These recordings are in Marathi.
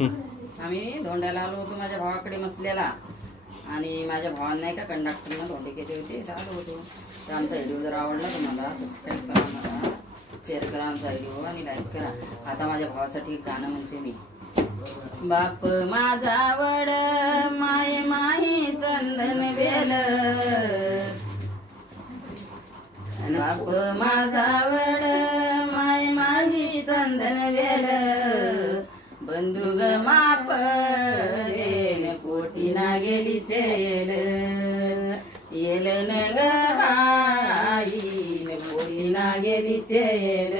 आम्ही धोंड्याला आलो होतो माझ्या भावाकडे मसलेला आणि माझ्या भावांना नाही का कंडक्टरनं धोंडे केले होते आलो होतो. तर आमचा व्हिडिओ जर आवडला तुम्हाला सबस्क्राईब करा, मला शेअर करा आमचा व्हिडिओ आणि लाईक करा. आता माझ्या भावासाठी गाणं म्हणते मी. बाप माझा वड माय माही चंदन बेल, बाप माझा वड माय माझी चंदन बेल, बंधुग माप रेन कोटी ना गेली चेल, येल न ग बाई न कोटी ना गेली चेल.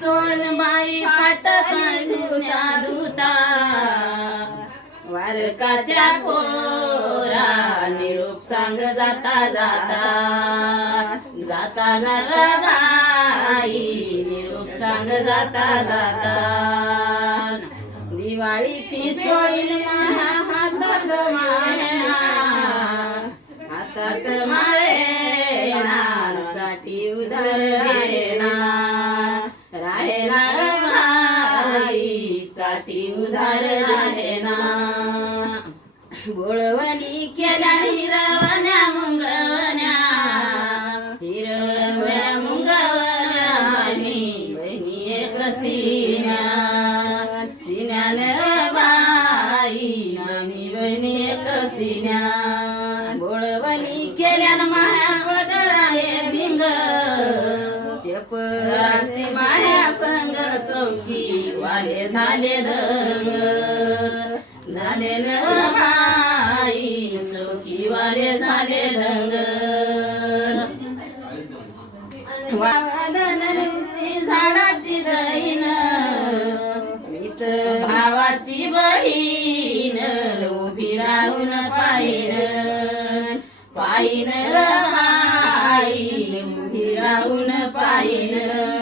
चोळ बाई फाटत धुता धुता, वारकाच्या पोरा निरूप सांग जाता जाता, जाता न ग बाई निरूप सांग जाता जाता. दिवाळीची चोळी हातात माळ्या, हातात माळेना साठी उधार राहेना, राहेना बाई साठी उधार राहेना. बोळवणी केल्या हिरवण्या मुंगवण्या, हिरवण्या मुंगवण्या मी बहिणी एक सीन्या, सीन्याने बाई आम्ही बहिणी एक सीन्या. बोळवणी केल्या माया बदलाये भिंग, चेप राशी माया संग चौकी वाले झाले दंग, झाले न बाई चौकी वाले झाले दंग. वादनची झाडाची दहीन, मीत भावाची बहीण, उभी राहून पाहिन पाहिन बाई उभी राहून पाहिन.